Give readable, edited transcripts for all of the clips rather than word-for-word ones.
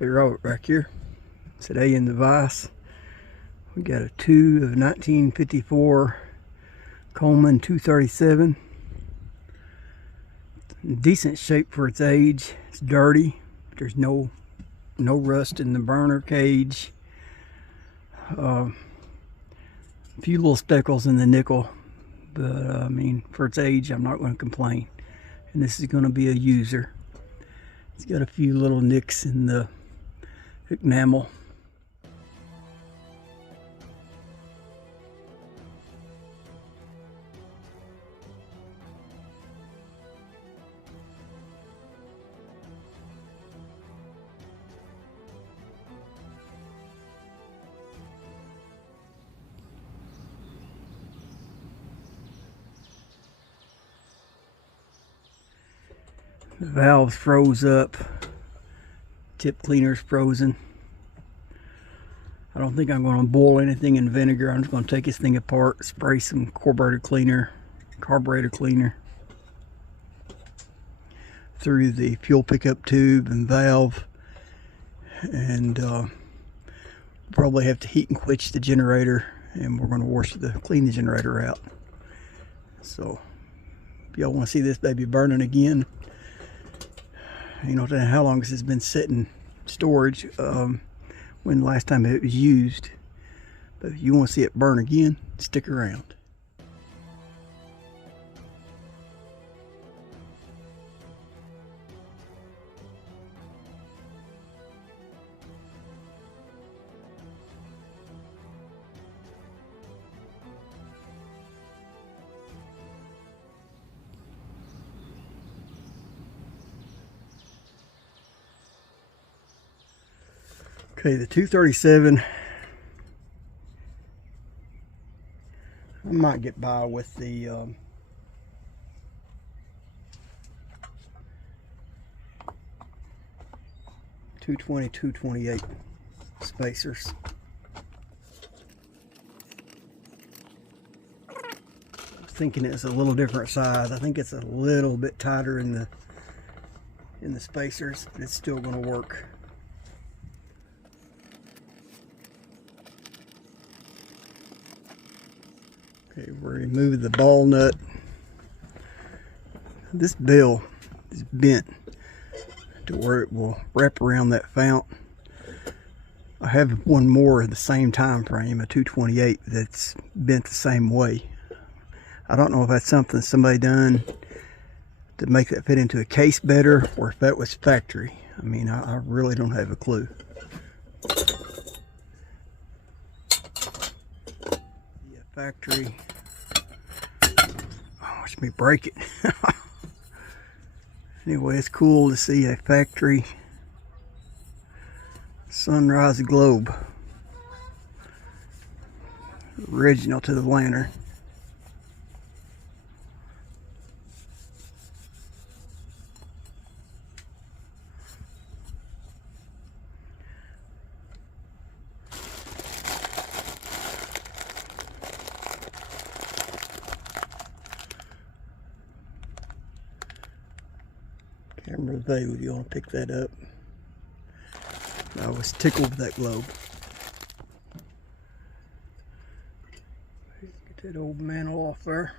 Okay, Robert back here. Today in the vise, we got a 2 of 1954 Coleman 237. Decent shape for its age. It's dirty. There's no rust in the burner cage. A few little speckles in the nickel, but I mean, for its age, I'm not going to complain. And this is going to be a user. It's got a few little nicks in the enamel. The valve's froze up. Tip cleaner's frozen. I don't think I'm going to boil anything in vinegar. I'm just going to take this thing apart, spray some carburetor cleaner through the fuel pickup tube and valve, and probably have to heat and quench the generator, and we're going to clean the generator out. So if y'all want to see this baby burning again, you know how long this has been sitting storage, when the last time it was used. But if you want to see it burn again, stick around. Okay, the 237, I might get by with the 220, 228 spacers. I was thinking it's a little different size. I think it's a little bit tighter in the spacers, but it's still going to work. Okay, we're removing the ball nut. This bill is bent to where it will wrap around that fount. I have one more of the same time frame, a 228, that's bent the same way. I don't know if that's something somebody done to make that fit into a case better, or if that was factory. I mean, I really don't have a clue. Yeah, factory. Oh, watch me break it. Anyway, it's cool to see a factory sunrise globe, original to the lantern. Camera view, if you want to pick that up. I was tickled with that globe. Get that old mantle off there.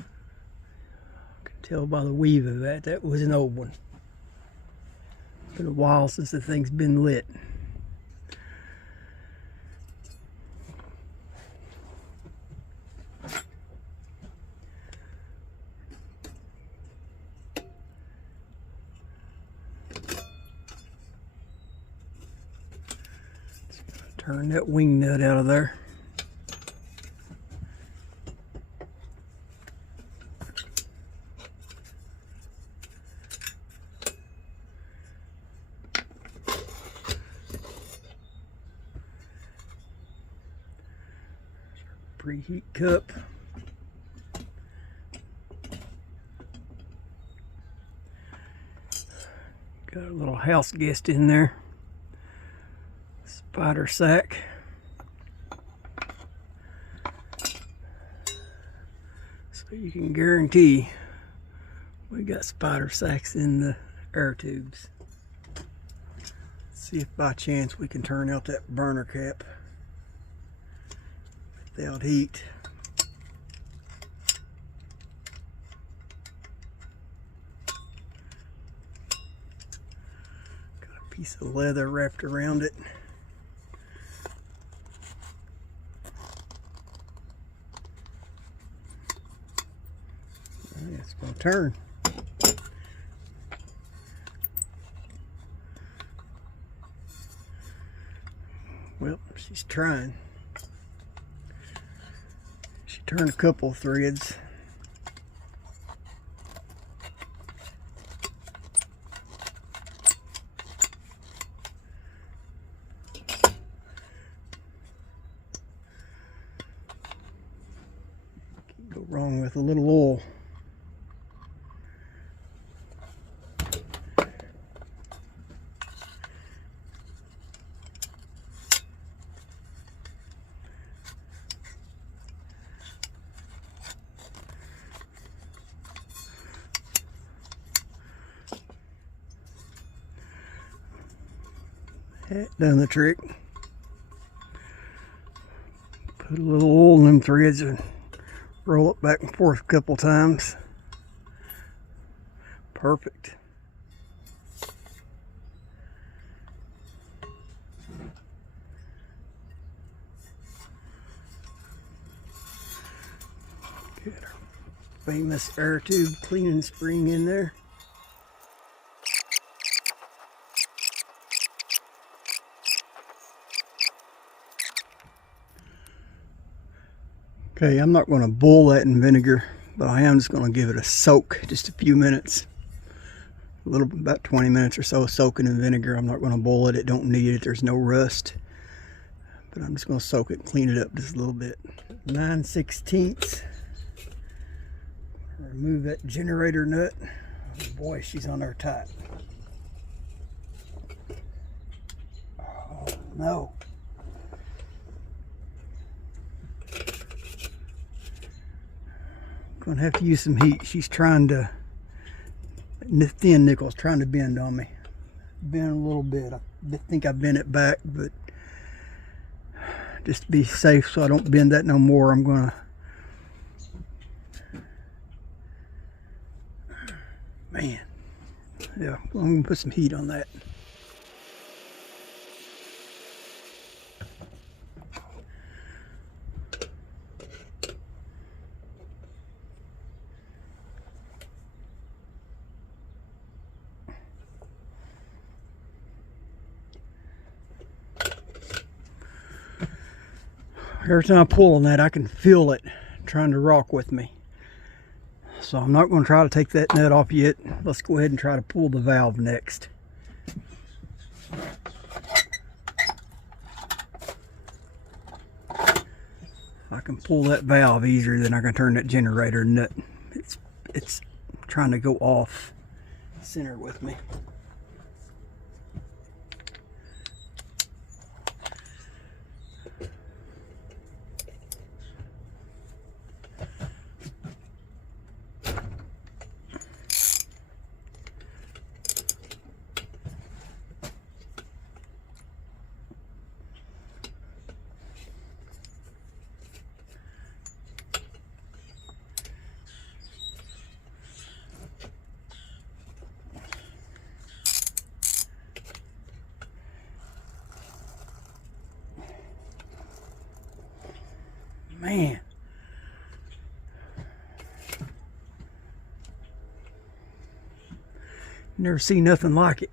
I can tell by the weave of that was an old one. It's been a while since the thing's been lit. Turn that wing nut out of there. Preheat cup. Got a little house guest in there. Spider sack. So you can guarantee We got spider sacks in the air tubes. See if by chance we can turn out that burner cap without heat. Got a piece of leather wrapped around it. It's going to turn. Well, she's trying. She turned a couple of threads. Can't go wrong with a little oil. That done the trick. Put a little oil in them threads and roll it back and forth a couple times. Perfect. Get our famous air tube cleaning spring in there. Okay, I'm not going to boil that in vinegar, but I am just going to give it a soak, just a few minutes. A little, about 20 minutes or so soaking in vinegar. I'm not going to boil it, it don't need it, there's no rust. But I'm just going to soak it and clean it up just a little bit. 9/16. Remove that generator nut. Oh boy, she's on there tight. Oh no. Gonna have to use some heat. She's trying to, the thin nickel's trying to bend on me. Bend a little bit. I think I bent it back, but just to be safe so I don't bend that no more, I'm gonna, man, yeah, I'm gonna put some heat on that. Every time I pull on that, I can feel it trying to rock with me. So I'm not going to try to take that nut off yet. Let's go ahead and try to pull the valve next. I can pull that valve easier than I can turn that generator nut. It's trying to go off center with me. Man, never seen nothing like it.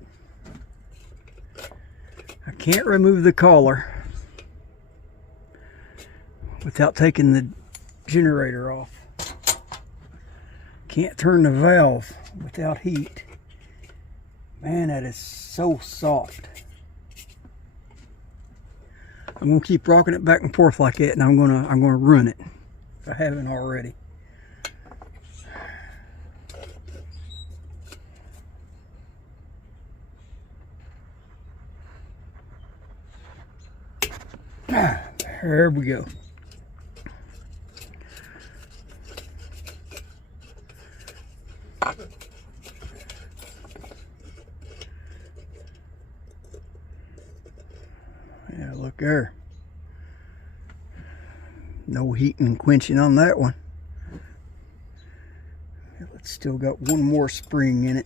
I can't remove the collar without taking the generator off. Can't turn the valve without heat. Man, that is so soft. I'm gonna keep rocking it back and forth like that, and I'm gonna run it if I haven't already. There we go. there. No heating and quenching on that one. It's still got one more spring in it.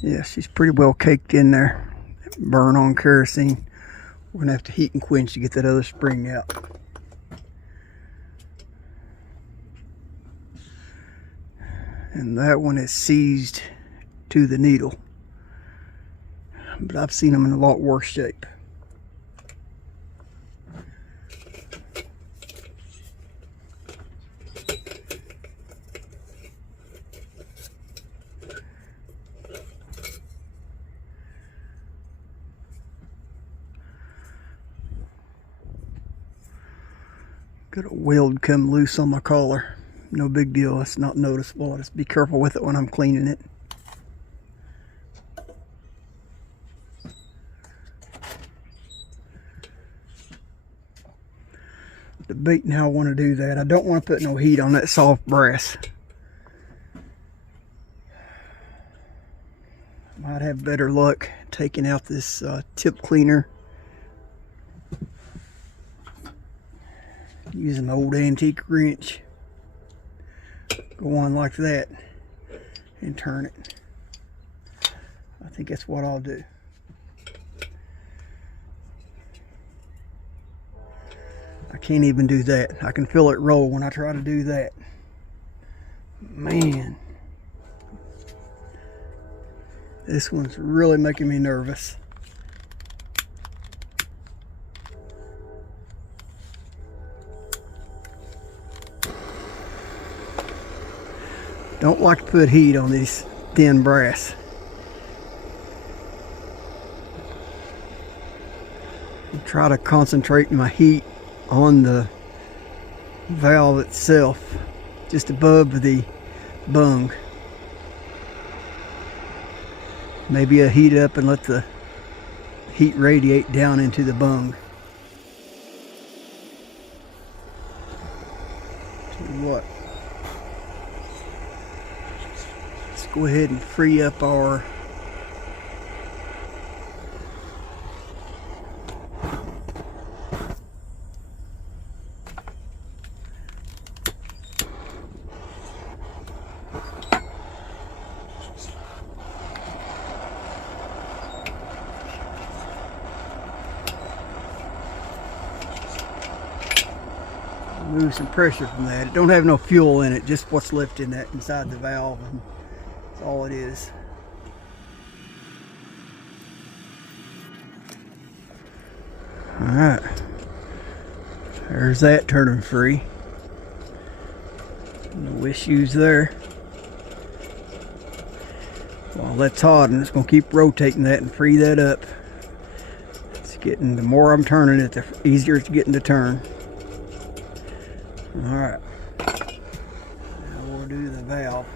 Yeah, she's pretty well caked in there. Burn on kerosene. We're gonna have to heat and quench to get that other spring out. And that one is seized to the needle. But I've seen them in a lot worse shape. Got a weld come loose on my collar. No big deal, it's not noticeable. I'll just be careful with it when I'm cleaning it. Debating how I want to do that. I don't want to put no heat on that soft brass. Might have better luck taking out this tip cleaner. Use an old antique wrench. Go on like that and turn it. I think that's what I'll do. I can't even do that. I can feel it roll when I try to do that. Man, this one's really making me nervous. Don't like to put heat on these thin brass. I try to concentrate my heat on the valve itself, just above the bung. Maybe I heat it up and let the heat radiate down into the bung. Tell you what. Go ahead and free up our remove some pressure from that. It don't have no fuel in it, just what's left in that inside the valve. And that's all it is. Alright. There's that turning free. No issues there. While that's hot, and it's going to keep rotating that and free that up. It's getting, the more I'm turning it, the easier it's getting to turn. Alright. Now we'll do the valve.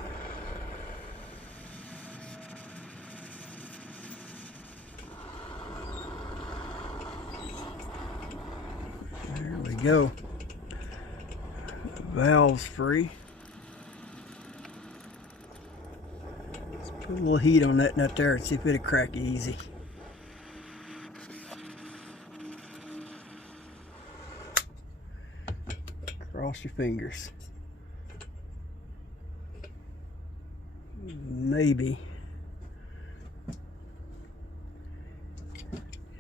There we go. The valve's free. Let's put a little heat on that nut there and see if it'll crack easy. Cross your fingers. Maybe.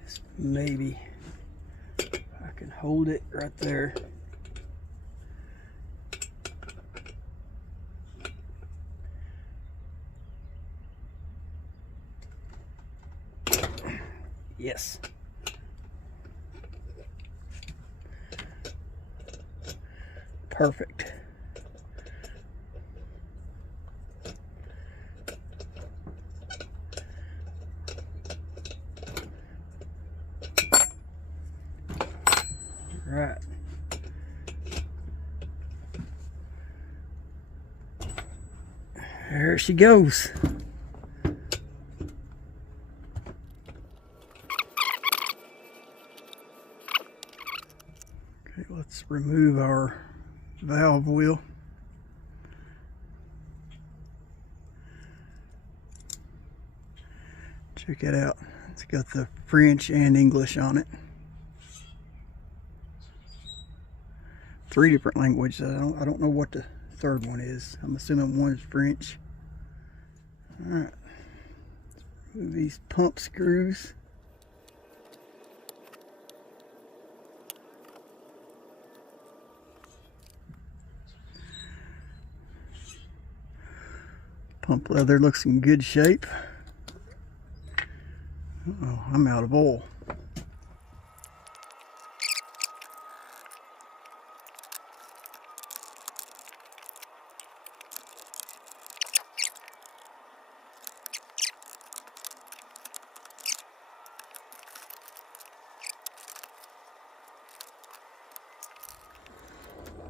Just maybe. I can hold it right there. Yes. Perfect. Right. There she goes. remove our valve wheel. Check it out. It's got the French and English on it. 3 different languages. I don't know what the third one is. I'm assuming one is French. Alright. Move these pump screws. Pump leather looks in good shape. Uh-oh, I'm out of oil.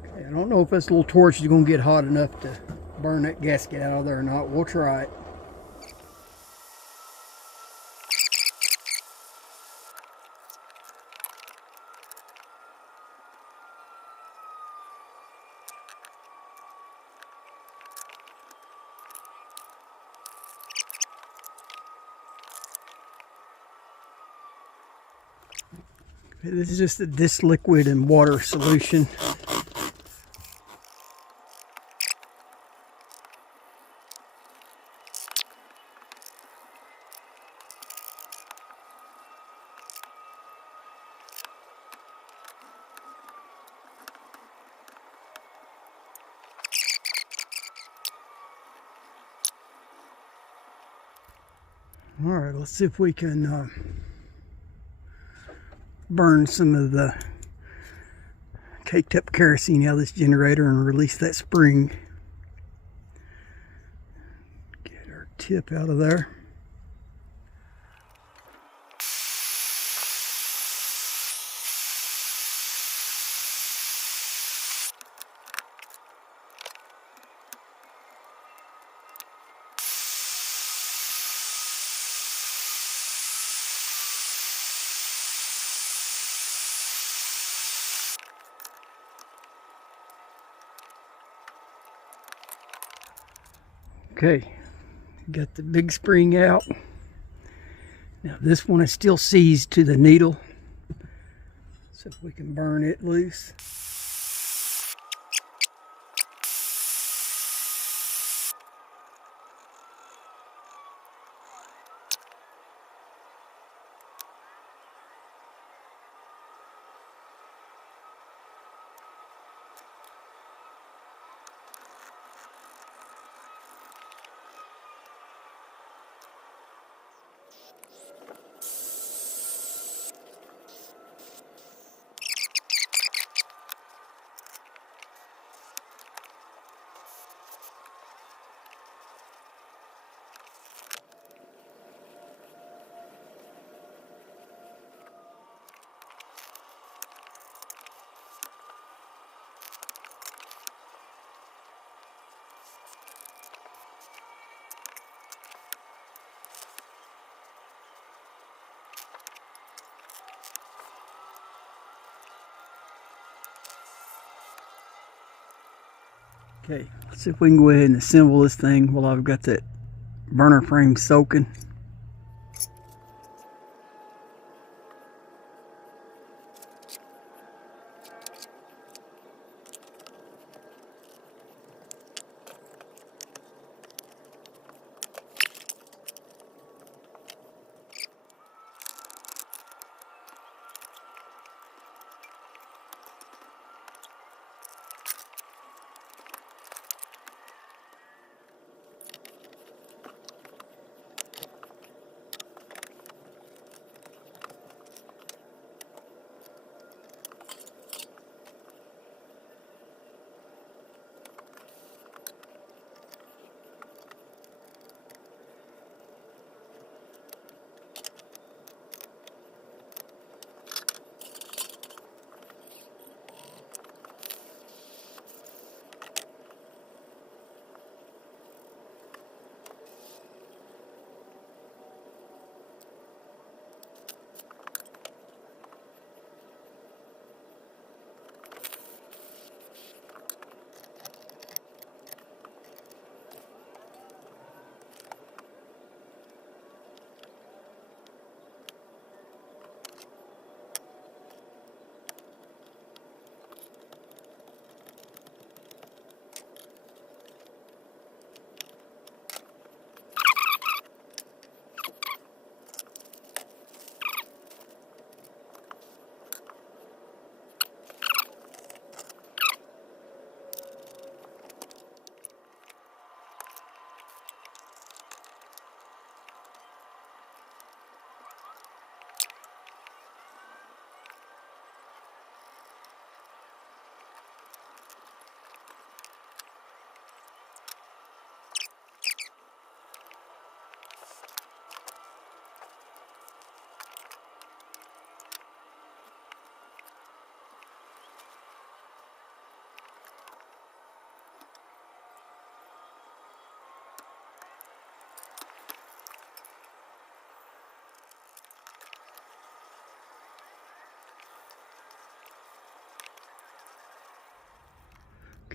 Okay, I don't know if this little torch is going to get hot enough to burn that gasket out of there or not. We'll try it. This is just this liquid and water solution. All right, let's see if we can burn some of the caked up kerosene out of this generator and release that spring. Get our tip out of there. Okay, got the big spring out. Now this one is still seized to the needle, so if we can burn it loose. Okay, let's see if we can go ahead and assemble this thing while I've got that burner frame soaking.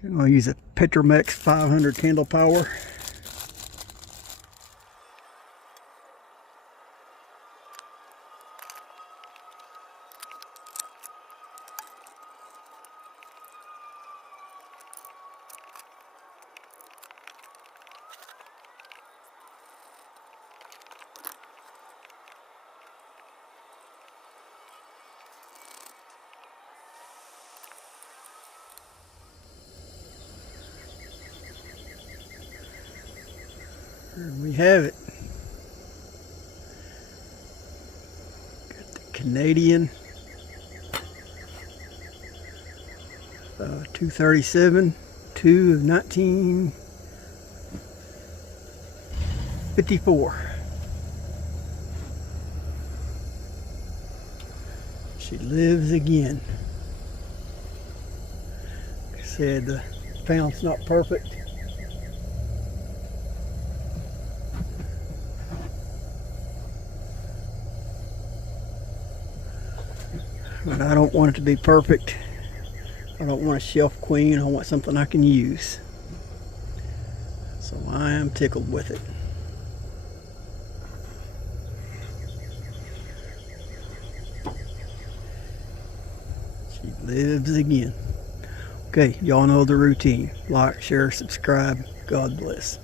I'm going to use a Petromex 500 candle power. There we have it. Got the Canadian 237, 2 of 1954. She lives again. Like I said, the pound's not perfect. But I don't want it to be perfect. I don't want a shelf queen. I want something I can use. So I am tickled with it. She lives again. Okay, y'all know the routine. Like, share, subscribe. God bless.